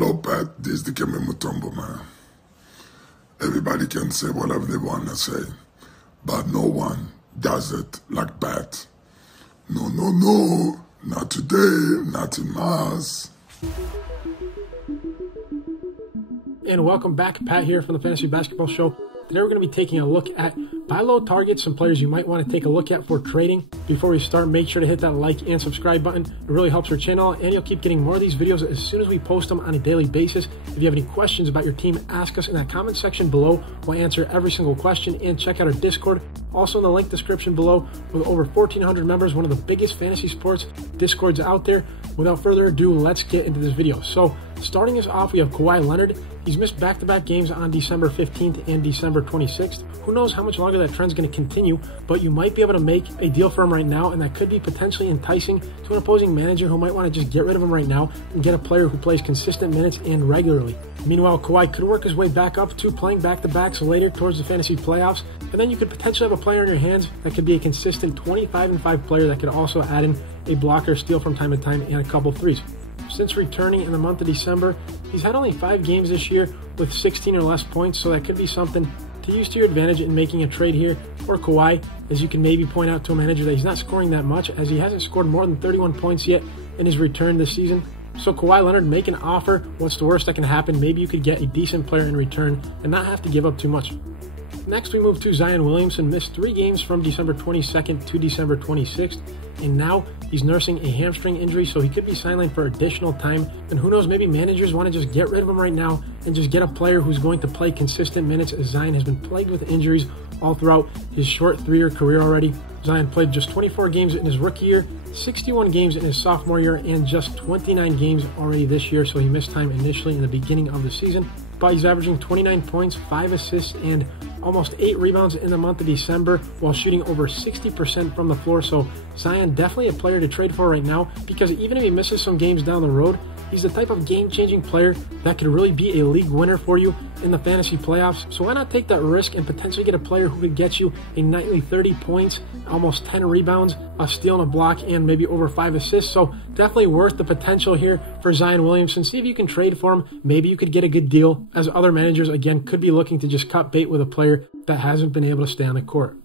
Hello, Pat. This is the Kemi Mutombo, man. Everybody can say whatever they want to say, but no one does it like Pat. No, no, no. Not today. Not in Mars. And welcome back. Pat here from the Fantasy Basketball Show. Today we're going to be taking a look at buy low targets, some players you might want to take a look at for trading. Before we start, make sure to hit that like and subscribe button. It really helps our channel, and you'll keep getting more of these videos as soon as we post them on a daily basis. If you have any questions about your team, ask us in that comment section below. We'll answer every single question, and check out our Discord. Also in the link description below, with over 1,400 members, one of the biggest fantasy sports Discords out there. Without further ado, let's get into this video. So, starting us off, we have Kawhi Leonard. He's missed back-to-back games on December 15th and December 26th. Who knows how much longer that trend's going to continue, but you might be able to make a deal for him right now, and that could be potentially enticing to an opposing manager who might want to just get rid of him right now and get a player who plays consistent minutes and regularly. Meanwhile, Kawhi could work his way back up to playing back-to-backs later towards the fantasy playoffs, and then you could potentially have a player in your hands that could be a consistent 25-5 player that could also add in a blocker, steal from time to time, and a couple threes. Since returning in the month of December, he's had only 5 games this year with 16 or less points, so that could be something to use to your advantage in making a trade here for Kawhi, as you can maybe point out to a manager that he's not scoring that much, as he hasn't scored more than 31 points yet in his return this season. So Kawhi Leonard, make an offer. What's the worst that can happen? Maybe you could get a decent player in return and not have to give up too much. Next, we move to Zion Williamson. Missed 3 games from December 22nd to December 26th, and now he's nursing a hamstring injury, so he could be sidelined for additional time. And who knows, maybe managers want to just get rid of him right now and just get a player who's going to play consistent minutes, as Zion has been plagued with injuries all throughout his short 3-year career already. Zion played just 24 games in his rookie year, 61 games in his sophomore year, and just 29 games already this year, so he missed time initially in the beginning of the season. But he's averaging 29 points, 5 assists, and almost 8 rebounds in the month of December, while shooting over 60% from the floor. So Zion, definitely a player to trade for right now, because even if he misses some games down the road, he's the type of game-changing player that could really be a league winner for you in the fantasy playoffs. So why not take that risk and potentially get a player who could get you a nightly 30 points, almost 10 rebounds, a steal and a block, and maybe over 5 assists. So definitely worth the potential here for Zion Williamson. See if you can trade for him. Maybe you could get a good deal, as other managers, again, could be looking to just cut bait with a player that hasn't been able to stay on the court.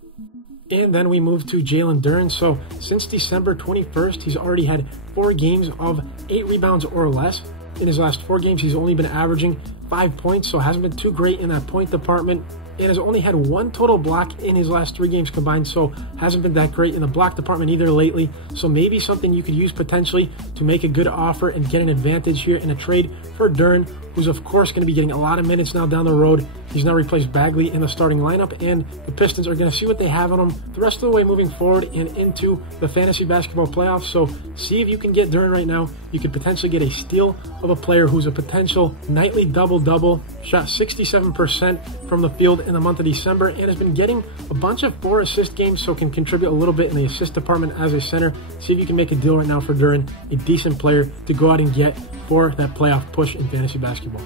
And then we move to Jalen Duren. So since December 21st, he's already had 4 games of 8 rebounds or less. In his last 4 games, he's only been averaging 5 points, so hasn't been too great in that point department, and has only had 1 total block in his last 3 games combined, so hasn't been that great in the block department either lately. So maybe something you could use potentially to make a good offer and get an advantage here in a trade for Duren, who's of course going to be getting a lot of minutes now down the road. He's now replaced Bagley in the starting lineup, and the Pistons are going to see what they have on him the rest of the way moving forward and into the fantasy basketball playoffs. So see if you can get Duren right now. You could potentially get a steal of a player who's a potential nightly double-double, shot 67% from the field in the month of December, and has been getting a bunch of 4 assist games, so can contribute a little bit in the assist department as a center. See if you can make a deal right now for Duren, a decent player to go out and get for that playoff push in fantasy basketball.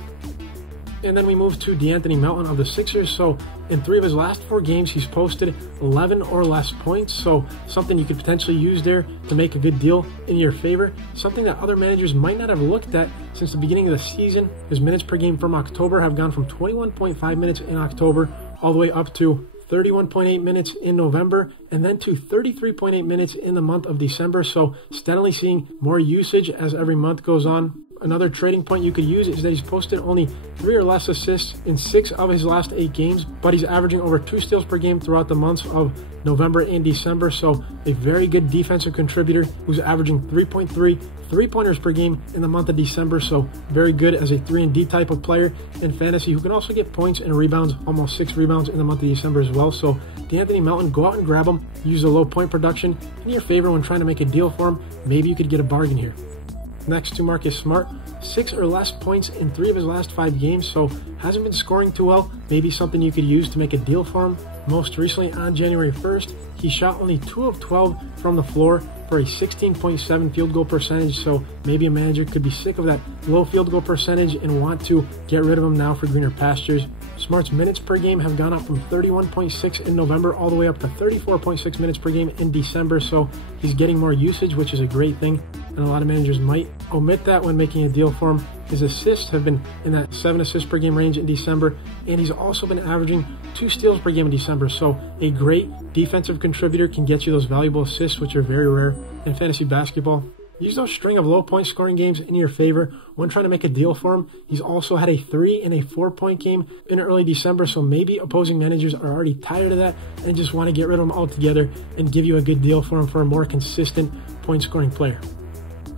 And then we move to DeAnthony Melton of the Sixers. So in 3 of his last 4 games, he's posted 11 or less points. So something you could potentially use there to make a good deal in your favor. Something that other managers might not have looked at since the beginning of the season. His minutes per game from October have gone from 21.5 minutes in October all the way up to 31.8 minutes in November, and then to 33.8 minutes in the month of December. So steadily seeing more usage as every month goes on. Another trading point you could use is that he's posted only 3 or less assists in 6 of his last 8 games, but he's averaging over 2 steals per game throughout the months of November and December. So a very good defensive contributor who's averaging 3.3 3-pointers per game in the month of December. So very good as a 3-and-D type of player in fantasy, who can also get points and rebounds, almost 6 rebounds in the month of December as well. So DeAnthony Melton, go out and grab him. Use the low point production in your favor when trying to make a deal for him. Maybe you could get a bargain here. Next to Marcus Smart, 6 or less points in 3 of his last 5 games, so hasn't been scoring too well. Maybe something you could use to make a deal for him. Most recently on January 1st, he shot only 2 of 12 from the floor for a 16.7 field goal percentage, so maybe a manager could be sick of that low field goal percentage and want to get rid of him now for greener pastures. Smart's minutes per game have gone up from 31.6 in November all the way up to 34.6 minutes per game in December, so he's getting more usage, which is a great thing. and a lot of managers might omit that when making a deal for him. His assists have been in that 7 assists per game range in December, and he's also been averaging 2 steals per game in December. So a great defensive contributor can get you those valuable assists, which are very rare in fantasy basketball. Use those string of low point scoring games in your favor when trying to make a deal for him. He's also had a 3 and a 4 point game in early December, so maybe opposing managers are already tired of that and just want to get rid of him altogether and give you a good deal for him for a more consistent point scoring player.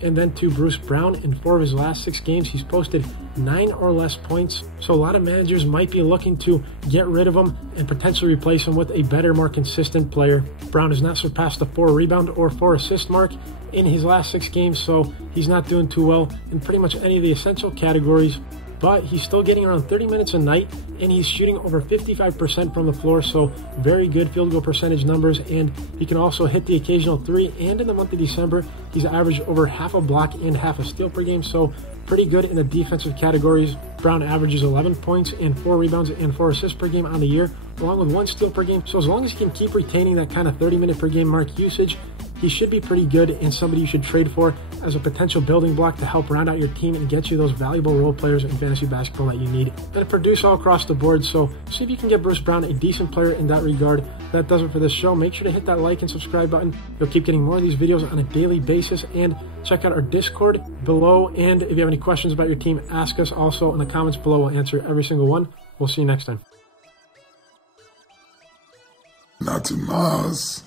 And then to Bruce Brown, in 4 of his last 6 games, he's posted 9 or less points. So a lot of managers might be looking to get rid of him and potentially replace him with a better, more consistent player. Brown has not surpassed the 4 rebound or 4 assist mark in his last 6 games, so he's not doing too well in pretty much any of the essential categories. But he's still getting around 30 minutes a night, and he's shooting over 55% from the floor, so very good field goal percentage numbers, and he can also hit the occasional 3, and in the month of December, he's averaged over half a block and half a steal per game, so pretty good in the defensive categories. Brown averages 11 points and 4 rebounds and 4 assists per game on the year, along with 1 steal per game, so as long as he can keep retaining that kind of 30-minute per game mark usage, he should be pretty good and somebody you should trade for as a potential building block to help round out your team and get you those valuable role players in fantasy basketball that you need and produce all across the board. So see if you can get Bruce Brown a decent player in that regard. That does it for this show. Make sure to hit that like and subscribe button. You'll keep getting more of these videos on a daily basis, and check out our Discord below. And if you have any questions about your team, ask us also in the comments below. We'll answer every single one. We'll see you next time. Nothing Mars.